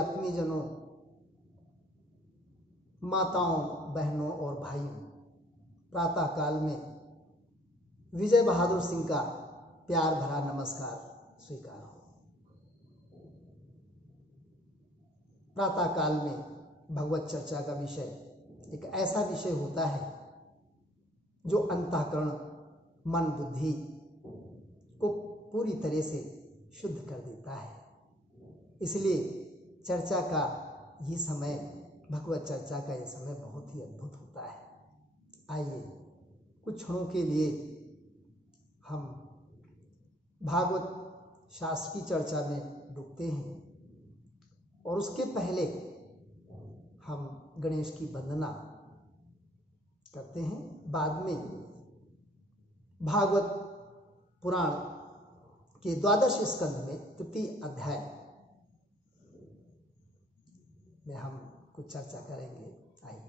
आत्मीयजनों, माताओं, बहनों और भाइयों, प्रातः काल में विजय बहादुर सिंह का प्यार भरा नमस्कार स्वीकार हो। प्रातः काल में भगवत चर्चा का विषय एक ऐसा विषय होता है जो अंतःकरण, मन, बुद्धि को पूरी तरह से शुद्ध कर देता है। इसलिए चर्चा का ये समय, भगवत चर्चा का ये समय बहुत ही अद्भुत होता है। आइए कुछ क्षणों के लिए हम भागवत शास्त्र की चर्चा में डूबते हैं और उसके पहले हम गणेश की वंदना करते हैं। बाद में भागवत पुराण के 12वें स्कंद में 3 अध्याय में हम कुछ चर्चा करेंगे। आइए।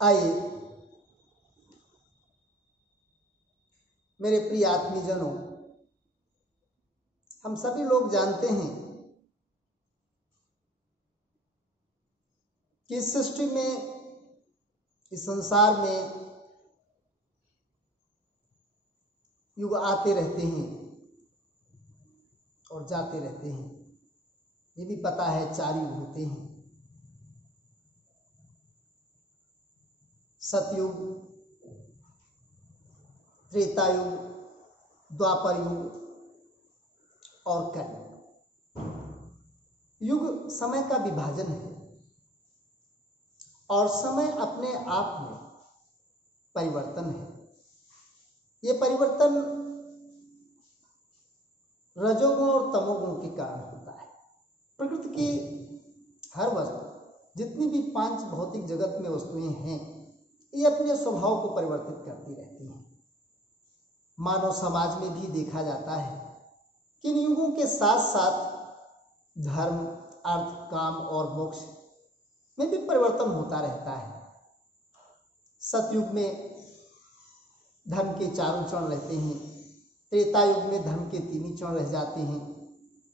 आइए मेरे प्रिय आत्मीजनों, हम सभी लोग जानते हैं कि इस सृष्टि में, इस संसार में युग आते रहते हैं और जाते रहते हैं। ये भी पता है 4 युग होते हैं: सतयुग, त्रेता युग, द्वापर युग और कलयुग। युग समय का विभाजन है और समय अपने आप में परिवर्तन है। ये परिवर्तन रजोगुण और तमोगुण के कारण होता है। प्रकृति की हर वस्तु, जितनी भी 5 भौतिक जगत में वस्तुएं हैं, ये अपने स्वभाव को परिवर्तित करती रहती हैं। मानव समाज में भी देखा जाता है कि इन युगों के साथ साथ धर्म, अर्थ, काम और मोक्ष में भी परिवर्तन होता रहता है। सतयुग में धर्म के 4 चरण रहते हैं, त्रेता युग में धर्म के 3 ही चरण रह जाते हैं,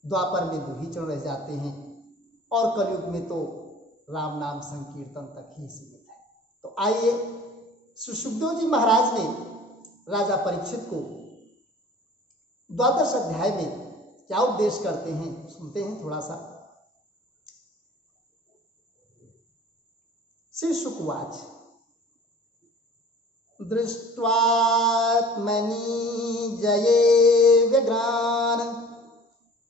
द्वापर में 2 ही चरण रह जाते हैं और कलयुग में तो राम नाम संकीर्तन तक ही सीमित है। तो आइए, श्री सुखदेव जी महाराज ने राजा परीक्षित को 12वें अध्याय में क्या उपदेश करते हैं, सुनते हैं थोड़ा सा। श्री शुकवाच: दृष्ट्वात्मनि जये व्यग्रान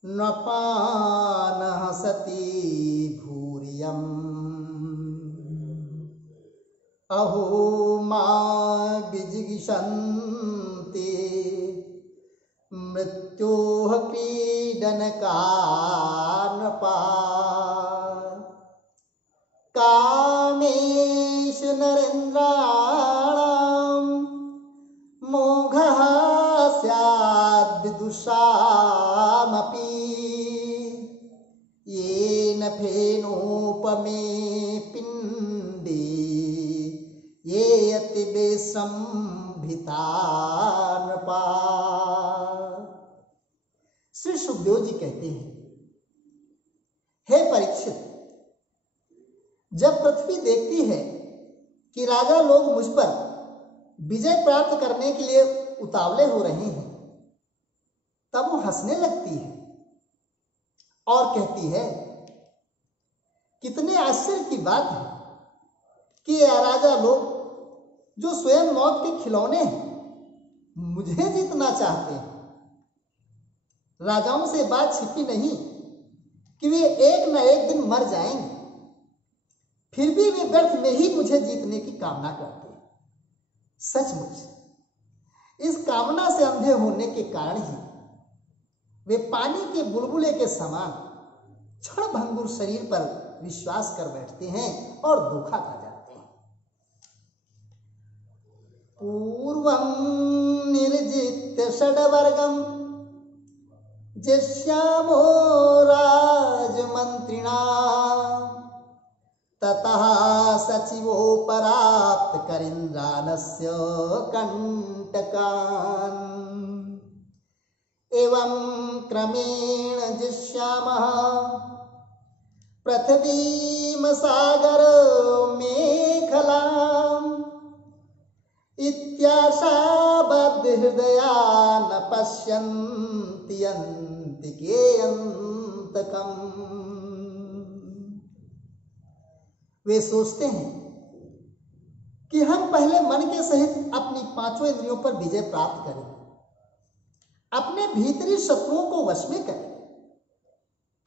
नपानः सति भूरियम् अहो मां विजिगिषन्ते मृत्योः क्रीडनकानपा कामेश नरेन्द्राणां मोघः स्याद् विदुषामपि येन फेनोपमे पिण्डे ये अति बेसंभिता नृपा। श्री सुखदेव जी कहते हैं, हे परीक्षित, जब पृथ्वी देखती है कि राजा लोग मुझ पर विजय प्राप्त करने के लिए उतावले हो रहे हैं, तब वो हंसने लगती है और कहती है, कितने आश्चर्य की बात है कि ये राजा लोग जो स्वयं मौत के खिलौने हैं, मुझे जीतना चाहते हैं। राजाओं से बात छिपी नहीं कि वे एक न एक दिन मर जाएंगे, फिर भी वे व्यर्थ में ही मुझे जीतने की कामना करते हैं। सचमुच इस कामना से अंधे होने के कारण ही वे पानी के बुलबुले के समान क्षण भंगुर शरीर पर विश्वास कर बैठते हैं और धोखा खा जाते हैं। पूर्वं निर्जित्य षड्वर्गं जिष्यामो राजमंत्रिणा ततः सचिवोपराप्त करीन्द्रानस्य कंटकान् एवं क्रमेण जिष्यामः पृथ्वीं सागर मेखलाम् इत्याशा बद्धहृदया न पश्यन्ति अन्तिके अन्तकम्। वे सोचते हैं कि हम पहले मन के सहित अपनी पांचों इंद्रियों पर विजय प्राप्त करें, अपने भीतरी शत्रुओं को वश में करें,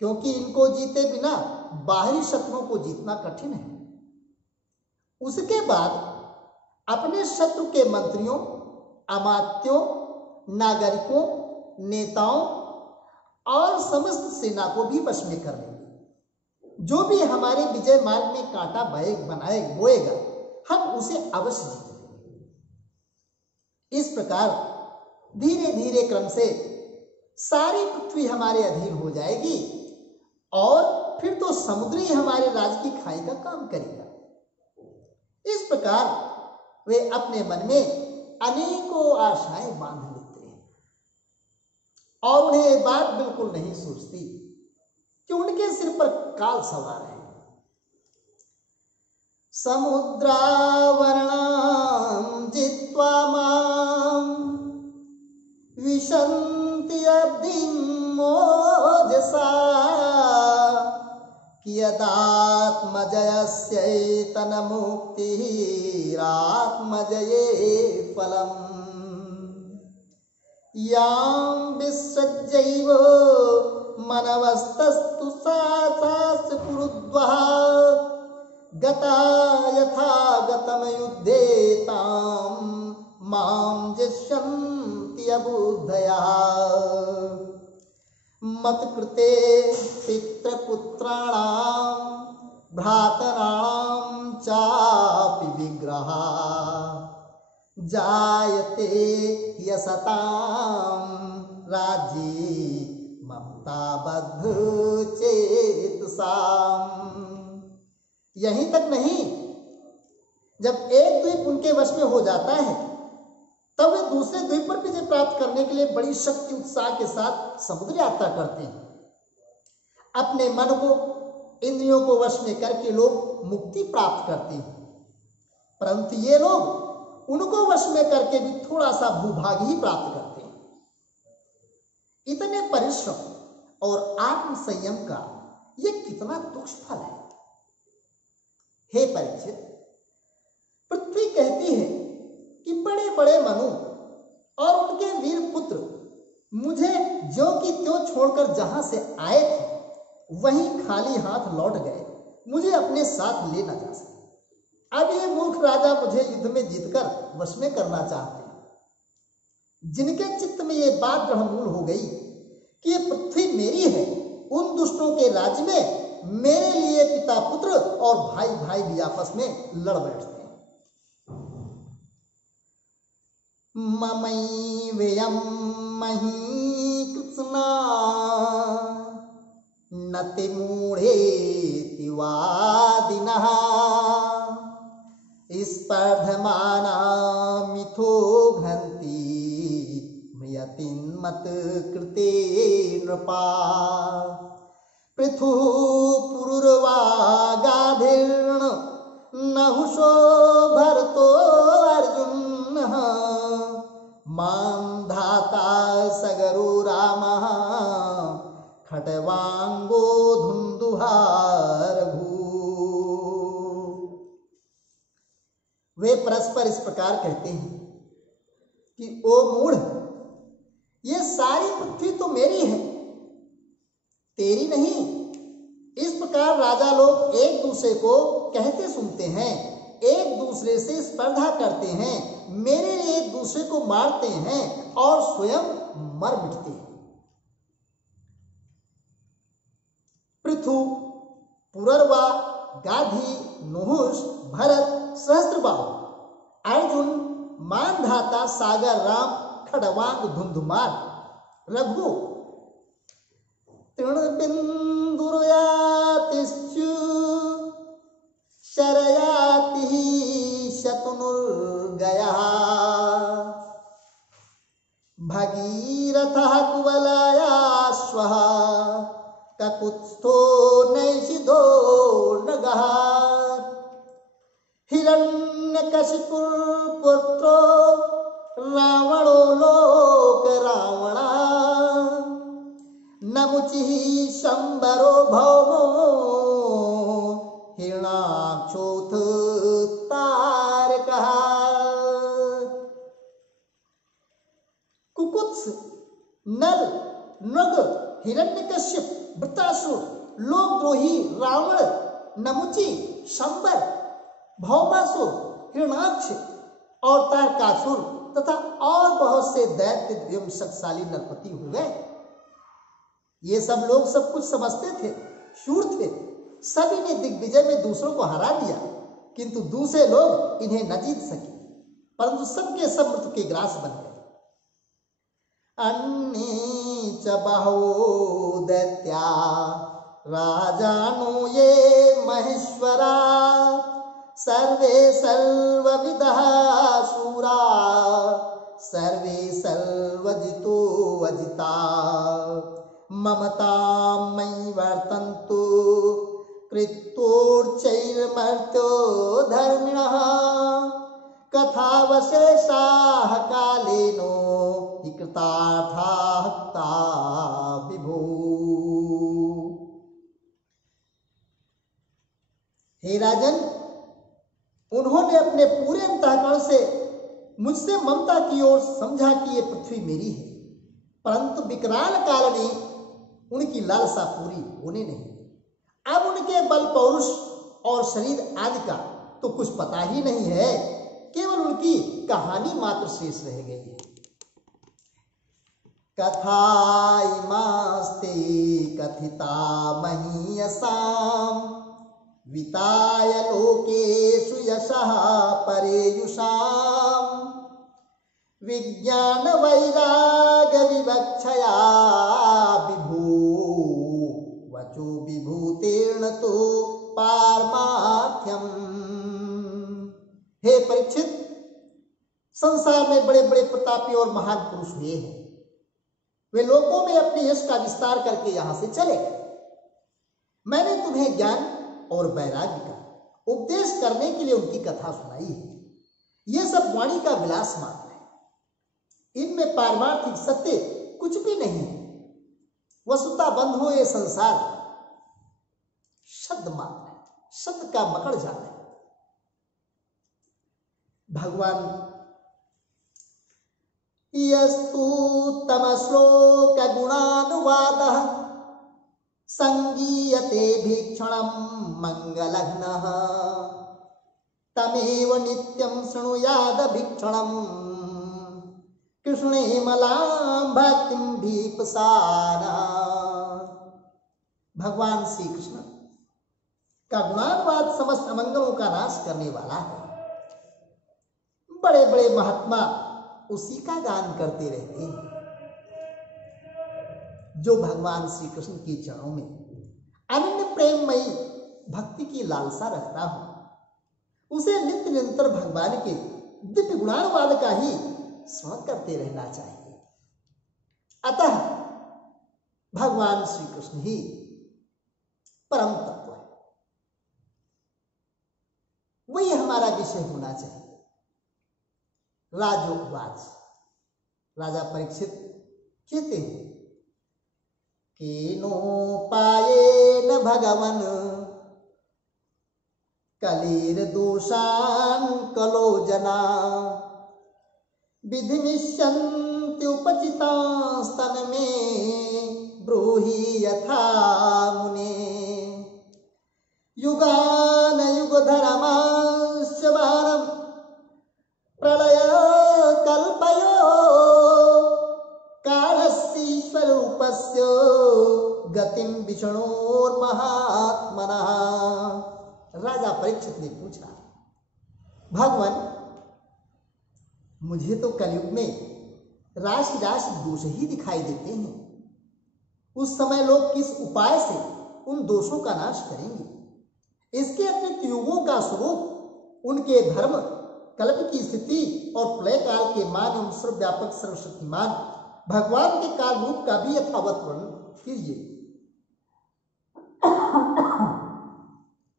क्योंकि इनको जीते बिना बाहरी शत्रुओं को जीतना कठिन है। उसके बाद अपने शत्रु के मंत्रियों, अमात्यों, नागरिकों, नेताओं और समस्त सेना को भी वश में कर लेंगे। जो भी हमारे विजय मार्ग में कांटा बोएगा, हम उसे अवश्य जीत लेंगे। इस प्रकार धीरे धीरे क्रम से सारी पृथ्वी हमारे अधीन हो जाएगी और फिर तो समुद्र ही हमारे राज की खाई का काम करेगा। इस प्रकार वे अपने मन में अनेकों आशाएं बांध लेते हैं और उन्हें ये बात बिल्कुल नहीं सोचती कि उनके सिर पर काल सवार है। समुद्रावरणां जित्वा मां विशन्ति अब्धिं मोजसा कियदात्मजयस्यैतन्मुक्तिरात्मजये फलम् यां विसृज्यैव मनवस्तस्तु सा कुरुद्वः गता यथा गतं युद्धे तां मां जिष्यन्ति अबुद्धयः मत्कृते पितृपुत्राणां भ्रातॄणां चापि विग्रहा जायते यशतां राज्ये ममताबद्ध चेतसाम्। यहीं तक नहीं, जब एक द्वीप उनके वश में हो जाता है तब वे दूसरे द्वीप पर विजय प्राप्त करने के लिए बड़ी शक्ति उत्साह के साथ समुद्र यात्रा करते हैं। अपने मन को, इंद्रियों को वश में करके लोग मुक्ति प्राप्त करते हैं, परंतु ये लोग उनको वश में करके भी थोड़ा सा भूभाग ही प्राप्त करते हैं। इतने परिश्रम और आत्म संयम का ये कितना तुच्छ फल है। हे परीक्षित, पृथ्वी कहती है कि बड़े बड़े मनु और उनके वीर पुत्र मुझे ज्यों की त्यों छोड़कर जहां से आए थे वहीं खाली हाथ लौट गए, मुझे अपने साथ ले न जा सके। अब ये मूर्ख राजा मुझे युद्ध में जीतकर वश में करना चाहते हैं। जिनके चित्त में ये बात दृढ़मूल हो गई कि ये पृथ्वी मेरी है, उन दुष्टों के राज्य में मेरे लिए पिता पुत्र और भाई भाई भी आपस में लड़ बैठते हैं। ममैवेयं मही कृत्स्ना नति मूढ़ेति वादिनः स्पर्धमाना मिथो घ्नन्ति म्रियतिन्मत कृते नृपा पृथुः पुरुर्वा गाधिर्न नहुषो भरतो अर्जुनः मां धाता सगरो रामः खट्वांगो धुंधुहार भू। वे परस्पर इस प्रकार कहते हैं कि ओ मूढ़, ये सारी पृथ्वी तो मेरी है, तेरी नहीं। इस प्रकार राजा लोग एक दूसरे को कहते सुनते हैं, एक दूसरे से स्पर्धा करते हैं, मेरे लिए एक दूसरे को मारते हैं और स्वयं मर मिटते हैं। पृथु, पुरर्वा, गाधी, नहुष, भरत, सहस्त्रबाहु, अर्जुन, मानधाता, सागर, राम, खड़वांग, धुंधुमार, रघु, तृणबिंदुर्यातिश्चु शरयाति शतनुर्गयः भगीरथः कुवलयाश्वः ककुत्स्थो नैषधो नगः हिरण्यकशिपुर्पुत्रो रावणो लोक रावणः नमुचिः शंबरो भौमो हिरणाक्षोऽथ तारकः। कुकुत्स, नल, नृग, हिरण्यकश्यप, वृत्रासुर, लोकद्रोही रावण, नमुची, शंबर, भौमासुर, हिरणाक्ष और तारकासुर तथा और बहुत से दैत्य एवं शक्तिशाली नरपति हो गए। ये सब लोग सब कुछ समझते थे, शूर थे, सभी ने दिग्विजय में दूसरों को हरा दिया, किंतु दूसरे लोग इन्हें न जीत सके, परंतु सबके सब मृत्यु के ग्रास बन गए। अन्ये च बहवो दैत्या राजानो ये महेश्वरा सर्वे सर्वविदः शूरा सर्वे सर्वजितो अजिता ममतां मयि वर्तन्तु कृत्योर्चैर्मर्त्यो धर्मिणः कथावशेषाः कालेनो हि कृतार्थाः ता विभो। हे राजन, उन्होंने अपने पूरे अंतःकरण से मुझसे ममता की ओर समझा कि ये पृथ्वी मेरी है, परंतु विकराल काल ने उनकी लालसा पूरी होने नहीं। अब उनके बल, पौरुष और शरीर आदि का तो कुछ पता ही नहीं है, केवल उनकी कहानी मात्र शेष रह गई है। कथाइमास्ते कथिता महीयसाम विताय लोकेषु यशः परेयुषाम विज्ञान वैराग विवक्षया विभू वचो विभूतेर्न तो पारमार्थ्यम। हे परीक्षित, संसार में बड़े बड़े प्रतापी और महान पुरुष हुए हैं, वे लोकों में अपने यश का विस्तार करके यहां से चले गए। मैंने तुम्हें ज्ञान और वैराग्य का उपदेश करने के लिए उनकी कथा सुनाई है। ये सब वाणी का विलास मात्र है, इनमें पारमार्थिक सत्य कुछ भी नहीं है। वस्तुतः बंधु ये संसार शब्द मात्र है, शब्द का मकड़ जाल है। भगवान यस्तु तमश्लोक गुणानुवादः संगीयते भीक्षणं मंगलघ्नः तमेव नित्यं शृणुयादभीक्षणम् कृष्णे मलां भक्तिं भीपसाना। भगवान श्री कृष्ण का गुणानुवाद समस्त अमंगलों का नाश करने वाला है। बड़े बड़े महात्मा उसी का गान करते रहते हैं। जो भगवान श्री कृष्ण के चरणों में अनन्य प्रेममयी भक्ति की लालसा रखता हो, उसे नित्य निरंतर भगवान के दिव्य गुणानुवाद का ही स्मरण करते रहना चाहिए। अतः भगवान श्री कृष्ण ही परम तत्व है, वही हमारा विषय होना चाहिए। राजोवाच, राजा परीक्षित कहते हैं, केनोपायेन भगवन् कलिर्दोषान् कलो जना विधिनिष्यन्ति उपचितास्तन में ब्रूहि यथा मुने। युगान युगधर्माश्च वारं प्रलय कल्पयो कालस्यैश्वरूपस्य गतिं विष्णोर्महात्मनः। राजा परीक्षित ने पूछा, भगवान मुझे तो कलयुग में राशि राशि दोष ही दिखाई देते हैं। उस समय लोग किस उपाय से उन दोषों का नाश करेंगे? इसके अतिरिक्त युगों का स्वरूप, उनके धर्म, कल्प की स्थिति और प्रलय काल के मान एवं सर्वव्यापक सर्वशक्तिमान भगवान के काल रूप का भी यथावत वर्णन कीजिए।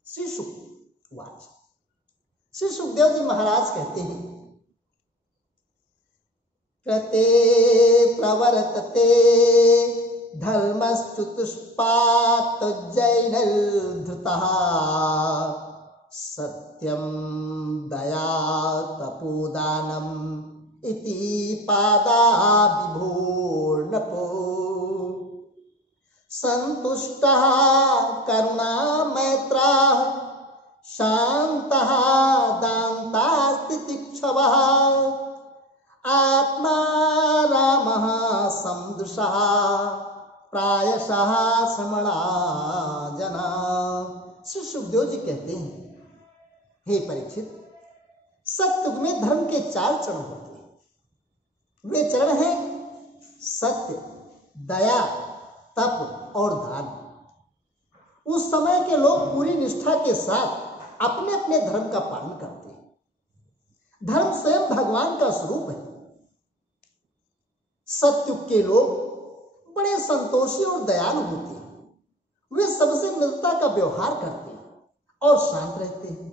श्री सुखवाच, श्री सुखदेव जी महाराज कहते हैं, कृते प्रवर्तते धर्मश्चतुष्पात् जैनर्धृतः सत्यं दया तपोदानम् इति पादा विभोर्नपो संतुष्टः करुणा मैत्रः शान्तः दान्तास्तितिक्षवः आत्मा रामः सन्दृशः प्रायशः श्रमणा जना। श्री सुखदेव जी कहते हैं, हे परीक्षित, सत्युग में धर्म के 4 चरण होते हैं। वे चरण हैं सत्य, दया, तप और दान। उस समय के लोग पूरी निष्ठा के साथ अपने अपने धर्म का पालन करते हैं। धर्म स्वयं भगवान का स्वरूप है। सत्युग के लोग बड़े संतोषी और दयालु होते हैं। वे सबसे मित्रता का व्यवहार करते हैं और शांत रहते हैं।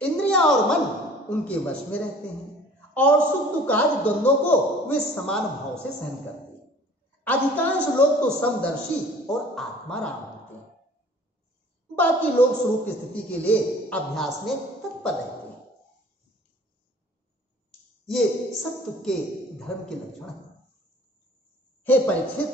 इंद्रियां और मन उनके वश में रहते हैं और सुख दुख आदि द्वंद्वों को वे समान भाव से सहन करते हैं। अधिकांश लोग तो समदर्शी और आत्माराम होते हैं। बाकी लोग स्वरूप की स्थिति के लिए अभ्यास में तत्पर रहते हैं। ये सत्युग के धर्म के लक्षण हैं। हे परीक्षित,